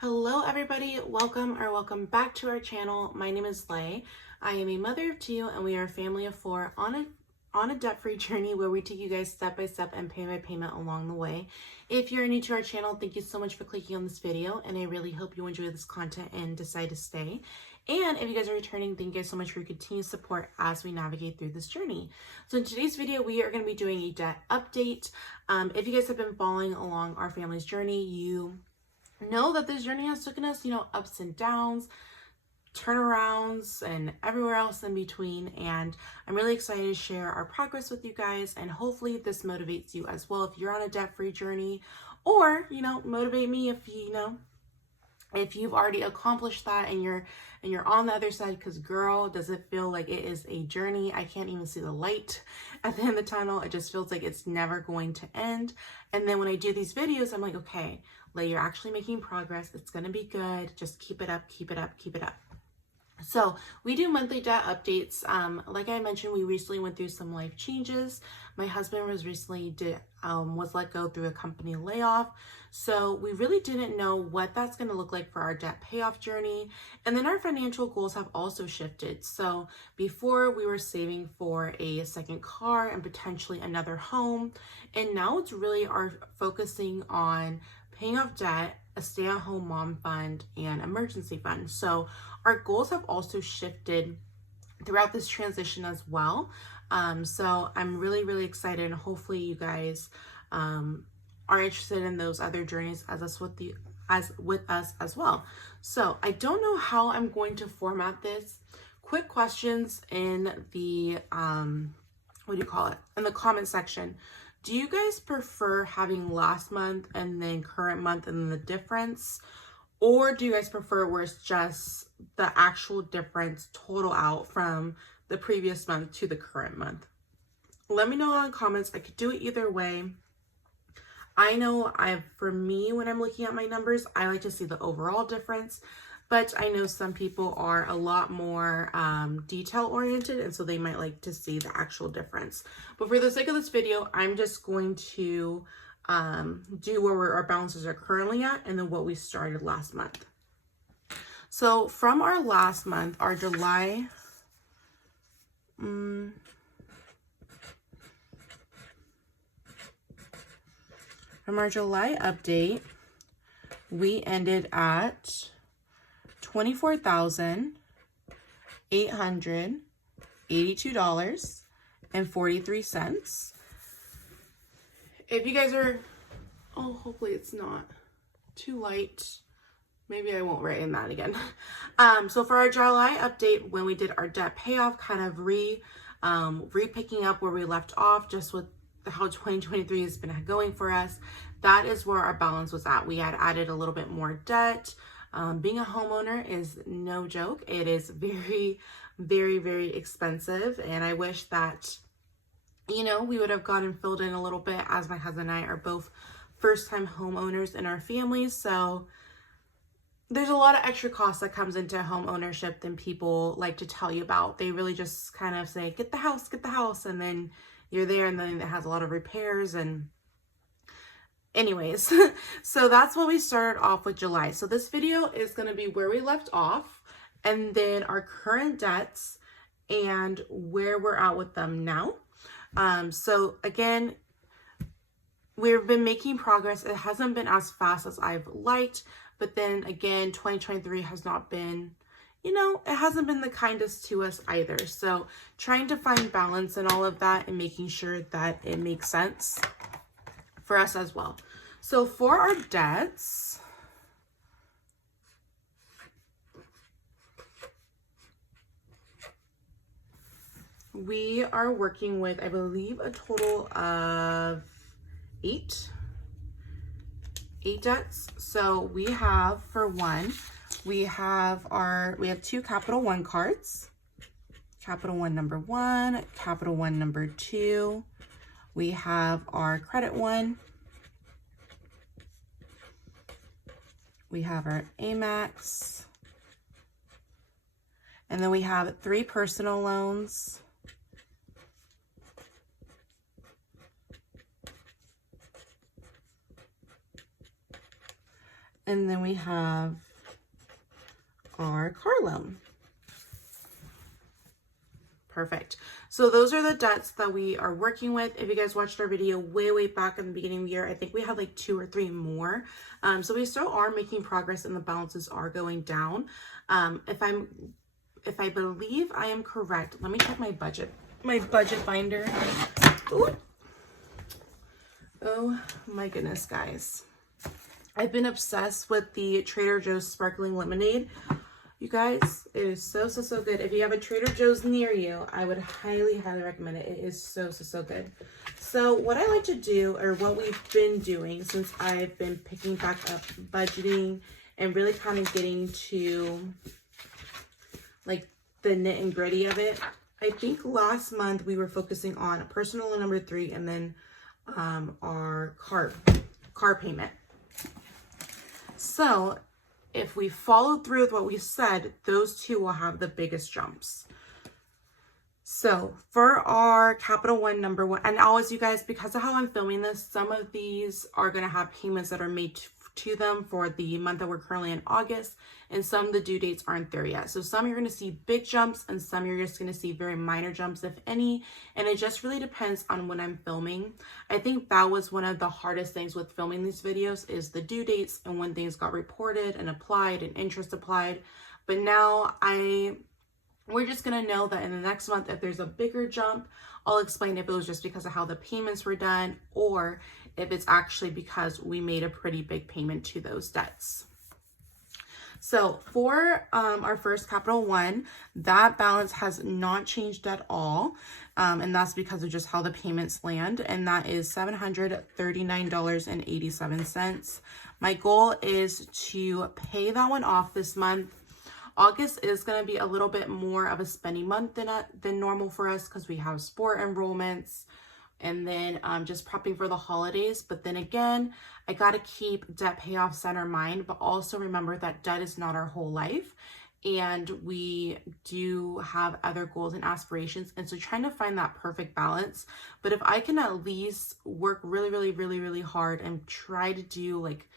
Hello everybody, welcome back to our channel. My name is Lay. I am a mother of two and we are a family of four on a debt-free journey where we take you guys step by step and payment by payment along the way. If you're new to our channel, thank you so much for clicking on this video and I really hope you enjoy this content and decide to stay. And if you guys are returning, thank you guys so much for your continued support as we navigate through this journey. So in today's video, we are going to be doing a debt update. If you guys have been following along our family's journey, you know that this journey has taken us, ups and downs, turnarounds, and everywhere else in between. And I'm really excited to share our progress with you guys. And hopefully this motivates you as well if you're on a debt-free journey, or, motivate me if you've already accomplished that and you're on the other side, because girl, does it feel like it is a journey. I can't even see the light at the end of the tunnel. It just feels like it's never going to end. And then when I do these videos, I'm like, okay, Lay, you're actually making progress. It's going to be good. Just keep it up, keep it up, keep it up. So we do monthly debt updates. Like I mentioned, we recently went through some life changes. My husband was recently was let go through a company layoff. So we really didn't know what that's going to look like for our debt payoff journey. And then our financial goals have also shifted. So before we were saving for a second car and potentially another home. And now it's really focusing on paying off debt, a stay-at-home mom fund, and emergency fund. So our goals have also shifted throughout this transition as well. So I'm really, really excited, and hopefully you guys are interested in those other journeys as with us as well. So I don't know how I'm going to format this. Quick questions in the in the comment section. Do you guys prefer having last month and then current month and then the difference? Or do you guys prefer where it's just the actual difference total out from the previous month to the current month? Let me know in the comments. I could do it either way. I know for me, when I'm looking at my numbers, I like to see the overall difference. But I know some people are a lot more detail oriented, and so they might like to see the actual difference. But for the sake of this video, I'm just going to do where our balances are currently at and then what we started last month. So from our last month, our July, from our July update, we ended at $24,882.43. If you guys are, hopefully it's not too light. Maybe I won't write in that again. So for our July update, when we did our debt payoff, kind of re-picking up where we left off, just with how 2023 has been going for us, that is where our balance was at. We had added a little bit more debt. Being a homeowner is no joke. It is very, very, very expensive. And I wish that, we would have gotten filled in a little bit, as my husband and I are both first-time homeowners in our families. So there's a lot of extra cost that comes into home ownership than people like to tell you about. They really just kind of say, get the house. And then you're there and then it has a lot of repairs and anyways. So that's what we started off with July. So this video is going to be where we left off and then our current debts and where we're at with them now. So again, we've been making progress. It hasn't been as fast as I've liked, but then again, 2023 has not been, it hasn't been the kindest to us either. So trying to find balance in all of that and making sure that it makes sense for us as well. So for our debts, we are working with, I believe, a total of eight debts. So we have, for one, we have two Capital One cards. Capital One number 1, Capital One number 2. We have our Credit One. We have our Amex. And then we have 3 personal loans. And then we have our car loan. Perfect. So those are the debts that we are working with. If you guys watched our video way back in the beginning of the year, I think we had like 2 or 3 more. So we still are making progress and the balances are going down. If I believe I am correct, let me check my budget binder. Ooh. Oh my goodness, guys. I've been obsessed with the Trader Joe's sparkling lemonade. You guys, it is so good. If you have a Trader Joe's near you, I would highly recommend it. It is so good. So what I like to do, or what we've been doing since I've been picking back up budgeting and really kind of getting to like the nit and gritty of it, I think last month we were focusing on personal loan number 3 and then our car payment. So if we follow through with what we said, those 2 will have the biggest jumps. So for our Capital One number 1, and always, you guys, because of how I'm filming this, some of these are going to have payments that are made to them for the month that we're currently in, August, and some of the due dates aren't there yet. So some you're going to see big jumps and some you're just going to see very minor jumps, if any, and it just really depends on when I'm filming. I think that was one of the hardest things with filming these videos, is the due dates and when things got reported and applied and interest applied. But now we're just going to know that in the next month, if there's a bigger jump, I'll explain if it was just because of how the payments were done or if it's actually because we made a pretty big payment to those debts. So for our first Capital One, that balance has not changed at all. And that's because of just how the payments land. And that is $739.87. My goal is to pay that one off this month. August is going to be a little bit more of a spending month than normal for us because we have sport enrollments and then just prepping for the holidays. But then again, I got to keep debt payoffs in our mind, but also remember that debt is not our whole life. And we do have other goals and aspirations. And so trying to find that perfect balance. But if I can at least work really hard and try to do like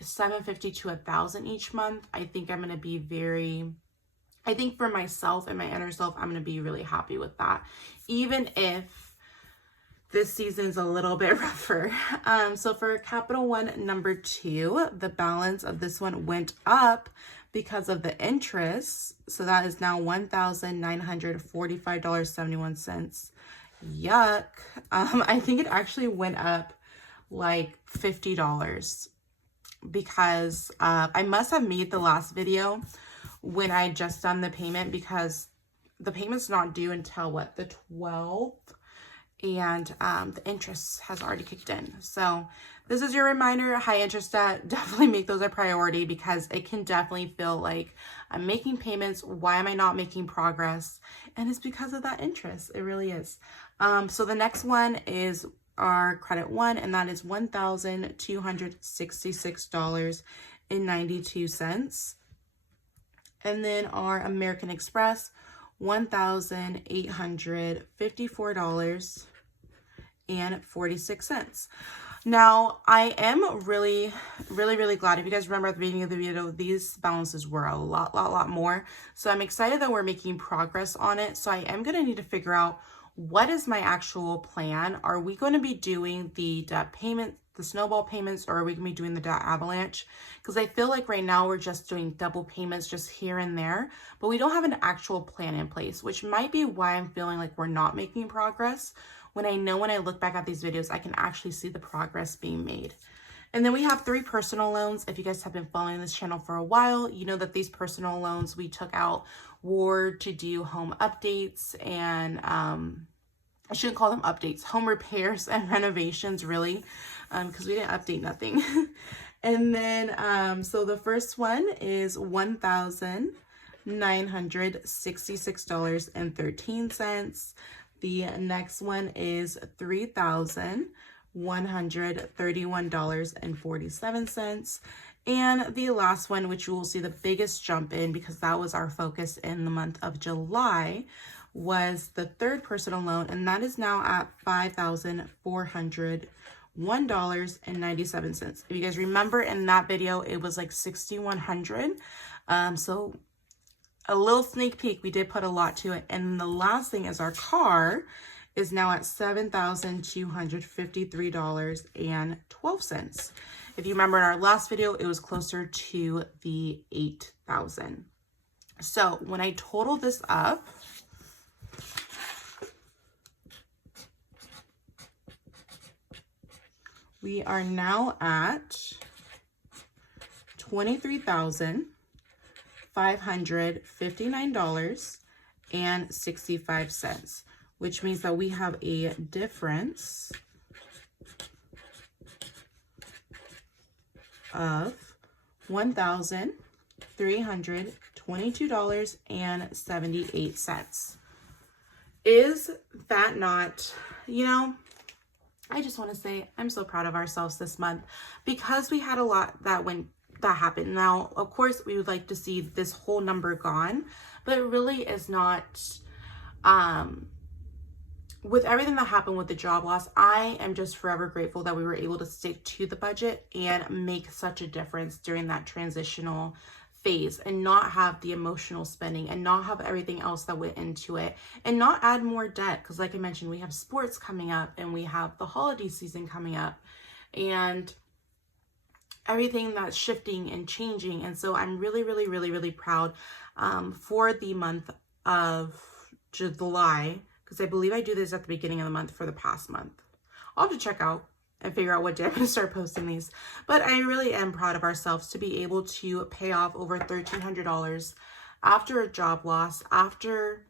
$750 to $1,000 each month, I think I'm going to be I think for myself and my inner self, I'm going to be really happy with that. Even if this season's a little bit rougher. So for Capital One number 2, the balance of this one went up because of the interest. So that is now $1,945.71. Yuck. I think it actually went up like $50 because I must have made the last video when I had just done the payment, because the payment's not due until what, the 12th? And the interest has already kicked in. So this is your reminder, high interest debt, definitely make those a priority, because it can definitely feel like I'm making payments. Why am I not making progress? And it's because of that interest. It really is. So the next one is our Credit One, and that is $1,266.92. And then our American Express, $1,854.46. Now, I am really glad. If you guys remember at the beginning of the video, these balances were a lot more. So I'm excited that we're making progress on it. So I am going to need to figure out, what is my actual plan? Are we going to be doing the debt payment, the snowball payments, or are we going to be doing the debt avalanche? Because I feel like right now we're just doing double payments just here and there, but we don't have an actual plan in place, which might be why I'm feeling like we're not making progress, when I know when I look back at these videos, I can actually see the progress being made. And then we have 3 personal loans. If you guys have been following this channel for a while, you know that these personal loans we took out were to do home updates and I shouldn't call them updates, home repairs and renovations, really, because we didn't update nothing. And then, so the first one is $1,966.13. The next one is $3,131.47. And the last one, which you will see the biggest jump in, because that was our focus in the month of July, was the third personal loan, and that is now at $5,401. $1.97. If you guys remember in that video, it was like $6,100. So a little sneak peek, we did put a lot to it. And the last thing is our car is now at $7,253.12. If you remember in our last video, it was closer to the $8,000. So when I total this up, we are now at $23,559.65, which means that we have a difference of $1,322.78. Is that not, I just want to say I'm so proud of ourselves this month because we had a lot that happened. Now, of course, we would like to see this whole number gone, but it really is not. With everything that happened with the job loss, I am just forever grateful that we were able to stick to the budget and make such a difference during that transitional phase and not have the emotional spending and not have everything else that went into it and not add more debt. Because like I mentioned, we have sports coming up and we have the holiday season coming up and everything that's shifting and changing. And so I'm really, really, really, really proud for the month of July, because I believe I do this at the beginning of the month for the past month. I'll have to check out and figure out what day I'm going to start posting these. But I really am proud of ourselves to be able to pay off over $1,300 after a job loss, after,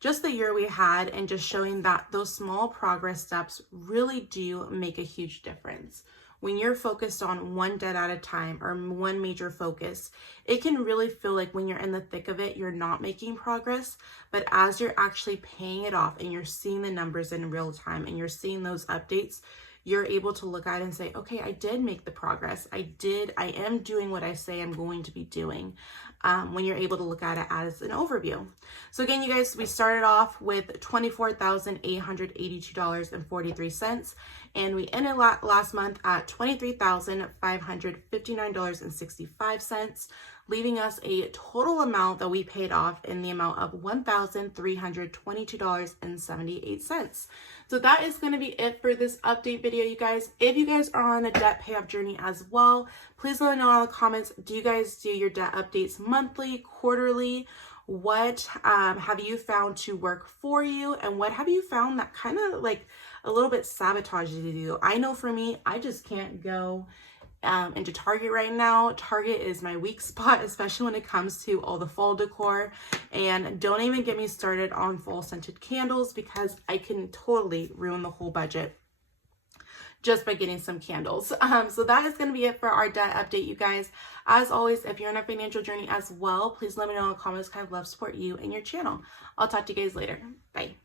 just the year we had, and just showing that those small progress steps really do make a huge difference. When you're focused on one debt at a time or one major focus, it can really feel like when you're in the thick of it, you're not making progress. But as you're actually paying it off and you're seeing the numbers in real time and you're seeing those updates, you're able to look at it and say, okay, I did make the progress. I am doing what I say I'm going to be doing. When you're able to look at it as an overview. So again, you guys, we started off with $24,882.43, and we ended last month at $23,559.65, leaving us a total amount that we paid off in the amount of $1,322.78. So that is going to be it for this update video, you guys. If you guys are on a debt payoff journey as well, please let me know in the comments, do you guys do your debt updates monthly, quarterly? What have you found to work for you? And what have you found that kind of like a little bit sabotages you? I know for me, I just can't go into Target right now. Target is my weak spot, especially when it comes to all the fall decor. And don't even get me started on fall scented candles, because I can totally ruin the whole budget just by getting some candles. So that is going to be it for our debt update, you guys. As always, if you're on a financial journey as well, please let me know in the comments. I'd love to support you and your channel. I'll talk to you guys later. Bye.